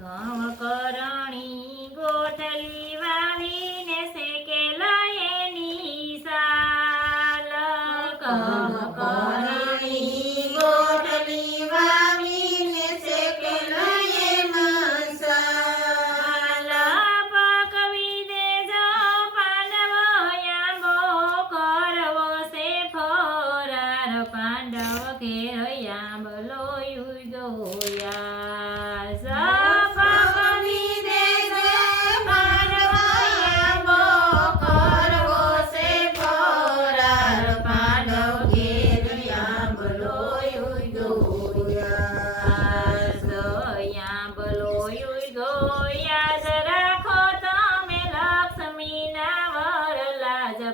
કરણી ગોઠલી વાવીને શેકેલા એની સાલ કરણી ગોઠલી વાવીને શેકેલા એના સાલ પકવી દેજો પાંડવ આંબો કરવો છે ફરાર પાંડવ ઘેર આંબલો જોયા પકવી દેજે પાંડવ આંબો કરવો છે ફરાર પાંડવ ઘેર આંબલો જોયા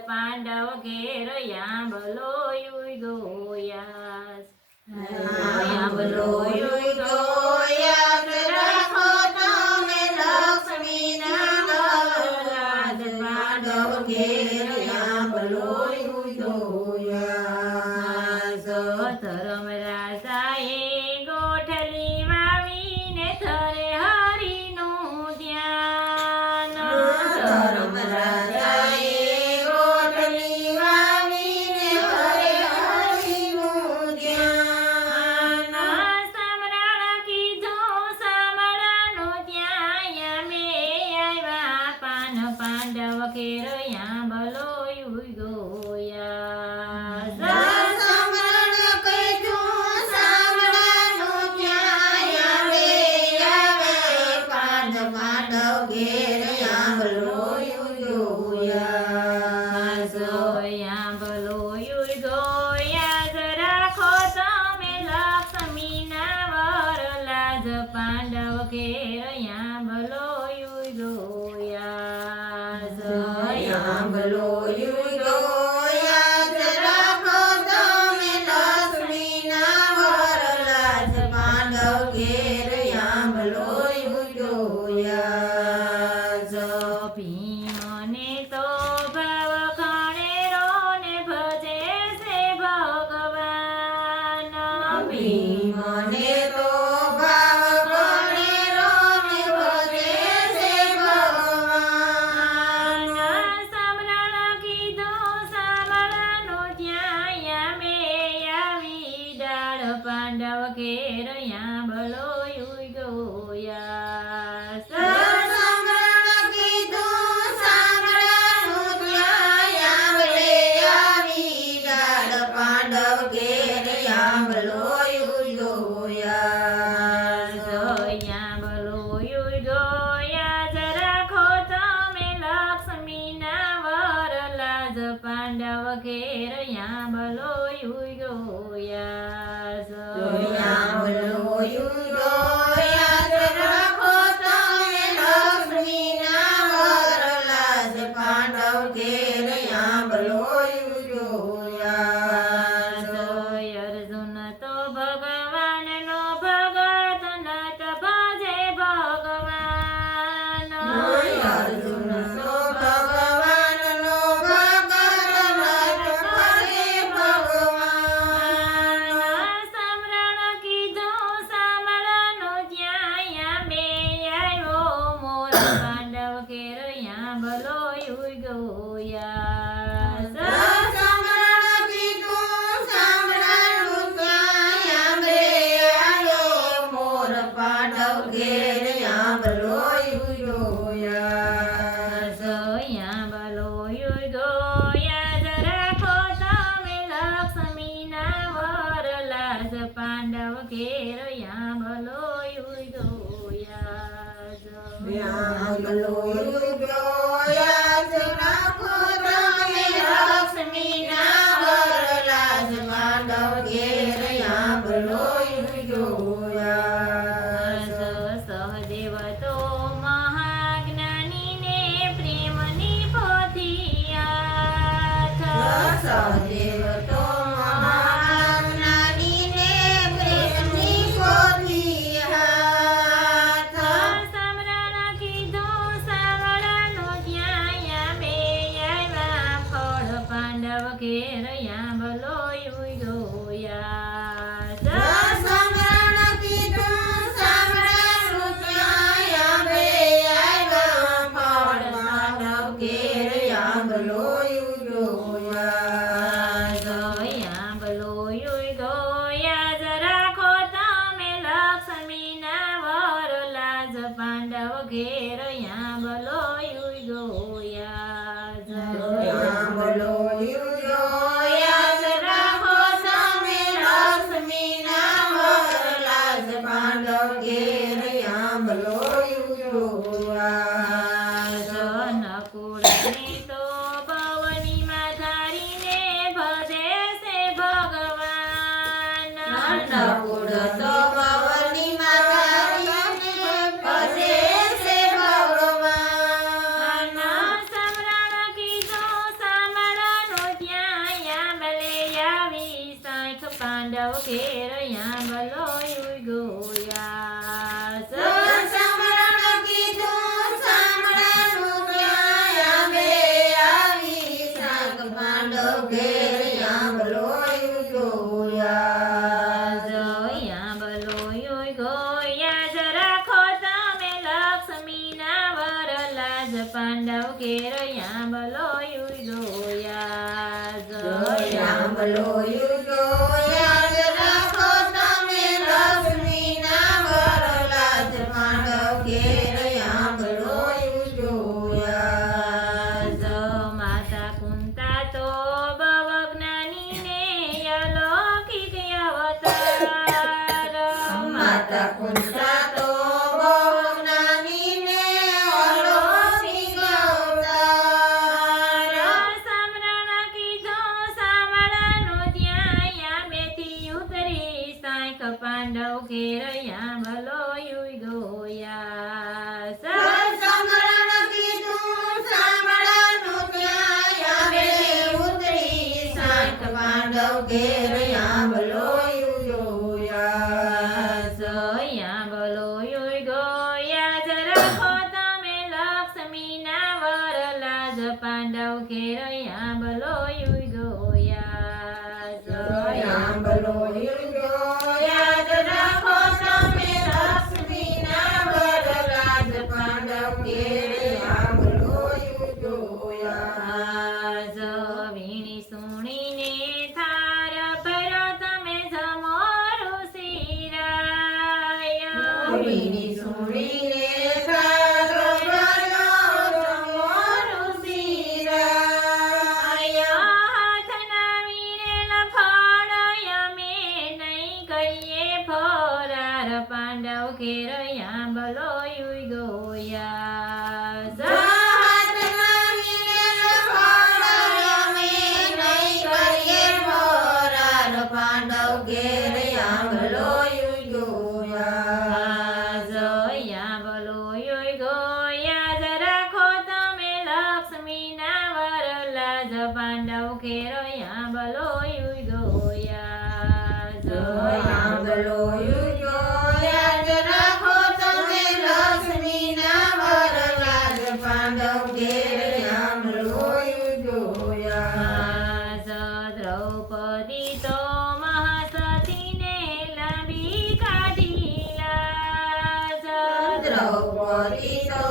પાંડવ ઘેર આંબલો ગોયા આંબલો જોયા રાખો તમે લક્ષ્મીના વરરાજ પાંડવ ઘેર આંબલો જોયા ધર્મ રાજાએ ગોઠલી વાવીને થરે હરિનું ધ્યાન ધર્મરાજાએ ગોઠલી વાવીને કરે હરિનું ધ્યાન સામરાણા કીધું સામરાનું ત્યાં અમે આવ્યા પાંડવ ઘેર આંબલો ગોયા સમરણ કીધું સામરાનું ત્યાં આવે પાંડવ ઘેર આંબલો જોયા આંબલો ગોયા રાખો તમે લક્ષ્મીના વરલાજ પાંડવ ઘેર આંબલો ગોયા આંબલો જોયા રાખો તમે લક્ષ્મીના વરરાજ પાંડવ ઘેર આંબલો જોયા ભીમને તો ભાવ ખણેરો ને ભજે છે ભગવાન ભીમને તો ભાવ ગણેરો ને ભજે છે ભગવાન સામરણ કીધું સામળાનું ત્યાં અમે આવી ડાળ પાંડવ ઘેર આંબલો ગોયા સમરણ કીધું સામળાનું ત્યાં આંબલે આવી ડાળ પાંડવ ઘેર આંબલો જોયા પાંડવ ઘેર આંબલો ગોયા આંબલો જોયા રાખો તમે લક્ષ્મીના વરરાજ પાંડવ ઘેર આંબલો જોયા અર્જુન તો ભગવાનનો ભગત નત ભજે ભગવાન અર્જુન તો ભગવાનનો ભગત નત ભજે ભગવાન સમરણ કીધું સામળાનું ત્યાં અમે આવ્યો મોર પાંડવ ઘેર આંબલો ગોયા સમરણ કીધું સામળાનું ત્યાં આંબલે આવ્યો મોર પાંડવ ઘેર આંબલો જોયા આંબલો ગોયા રાખો તમે લક્ષ્મીના વરલાજ પાંડવ ઘેર આંબલો આંબલો જોયા રાખો તમે લક્ષ્મીના વરરાજ પાંડવ ઘેર આંબલો જોયા સહદેવ તો મહાજ્ઞાની ને પ્રેમની પોથિયા સહદેવ તો મહાજ્ઞાનીને પ્રેમની પોથી હાથ સામરણ કીધું સાવળાનું ત્યાં અમે આવ્યા ફળ પાંડવ ઘેર આંબલો ગોયા ભલો યુગો યાદ રાખો તમે લક્ષ્મીના વરલાજ પાંડવ ઘેર ભલો યુગો યાદ આંબલો યુજો યાદ રાખો તમે લક્ષ્મીના વરલાજ પાંડવ ઘેર આંબલો યુજો યાદ નકુળને તો ભવનીમાં ધારીને ભજે છે ભગવાન નકુળ તો ભવની માતાને ભજે છે ભગવાન સમરણ કીધો સાંભળનો ત્યાં યામલે આવી સાંખ પાંડવ ઘેર યામલો યુગો યાસ સમરણ કીધું સાંભળાનું ત્યાં આંબે આવી શાક પાંડવ ઘેર આંબલો યુજો યાદ યામલો યુગો યાદ રાખો તમે લક્ષ્મીના વરલાજ પાંડવ ઘેર યામલો યુગો યાદ આંબલો યુજો યાદ રાખો તમે લક્ષ્મીના વરલાજ પાંડવ ઘેર આંબલો યુજો યાદ માતા કુંતા તો બવ જ્ઞાનીને અલૌકિક અવતાર માતા કુંતા તો બહુ જ્ઞાનીને અલૌકિક અવતાર સમરણ કીધો સાંભળનો ત્યાં યામેથી ઉતરી સાંખ પાંડવ ઘેર યામલો યુગો યાસ સમરણ કીધું સાંભળાનું ત્યાં આવે ઉતરી સાત પાંડવ ઘેર આંબલો યુજો યાદ યામલો યુગો યાદ રાખો તમે લક્ષ્મીના વરલાજ પાંડવ ઘેર યામલો યુગો યાદ આંબલો યુજો યાદ રાખો તમે લક્ષ્મીના વરરાજ પાંડવ ઘેર આંબલો યુજો યાદ વીણી સુણીને થાર ભરો તમે જમોરું શિરાય વીણી સુણીને સાગર ભર્યો જમોરું શિરાય. હાથના વીરેલા ફળ અમે નહીં કહીએ ફરાર પાંડવ ઘેર યામલો યુગો યાદ હાથમાં વિરેલ ફળ અમે નહીં કરીએ ફરાર પાંડવ ઘેર આંબલો યુજો યાદ. યામલો યુગો યાદ રાખો તમે લક્ષ્મીના વરલાજ પાંડવ ઘેર યામલો યુગો યાદ આંબલો યુજો યાદ રાખો તમે લક્ષ્મીના વરરાજ પાંડવ ઘેર આંબલો યુજો યાદ. દ્રૌપદી તો મહાસતીને લાંબી કાઢી લાજ દ્રૌપદી તો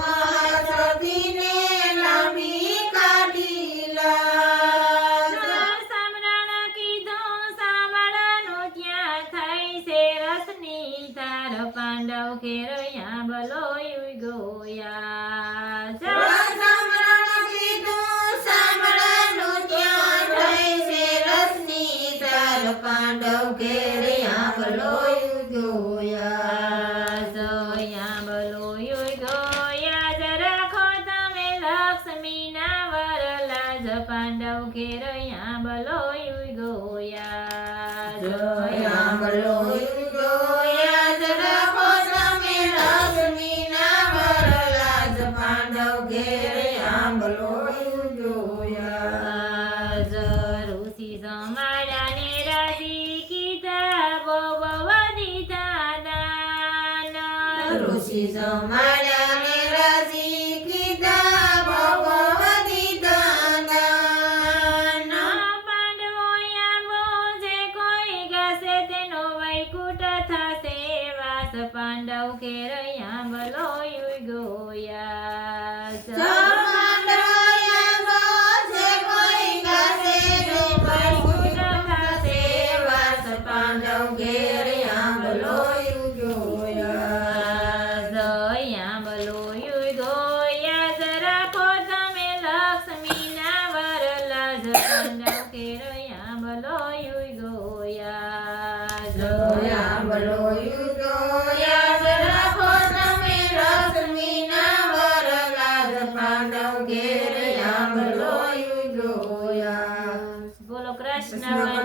મહાસતીને લાંબી કાઢી લાજ. સાંભળણ કીધો સાંભળનું ત્યાં થઈ છે રસની તાર પાંડવ ઘેર યામલો યુગો યાદ સાંભળણ કીધું સાંભળનું ત્યાં થઈ છે રસની તાર પાંડવ ઘેર આંબલો યુજો યાદ. યામલો યુગો યાદ રાખો તમે લક્ષ્મીના વરલાજ પાંડવ ઘેર યામલો યુગો યાદ આંબલો યુજો યાદ રાખો તમે લક્ષ્મીના વરરાજ પાંડવ ઘેર આંબલો યુજો યાદ. ઋષિ જમાડાને રાજી કીધા બહુ દીધા દાન ઋષિ જમાડ્યાને રાજી કીધા ભગવતી દાન. પાંડવો યામો જે કોઈ ગાશે તેનો વૈકુંઠ થશે વાસ પાંડવ ઘેર યામલો યુગો યાદ જમાડ્યા જે કોઈ ગાશે તે વૈકુંઠ થશે કૃષ્ણ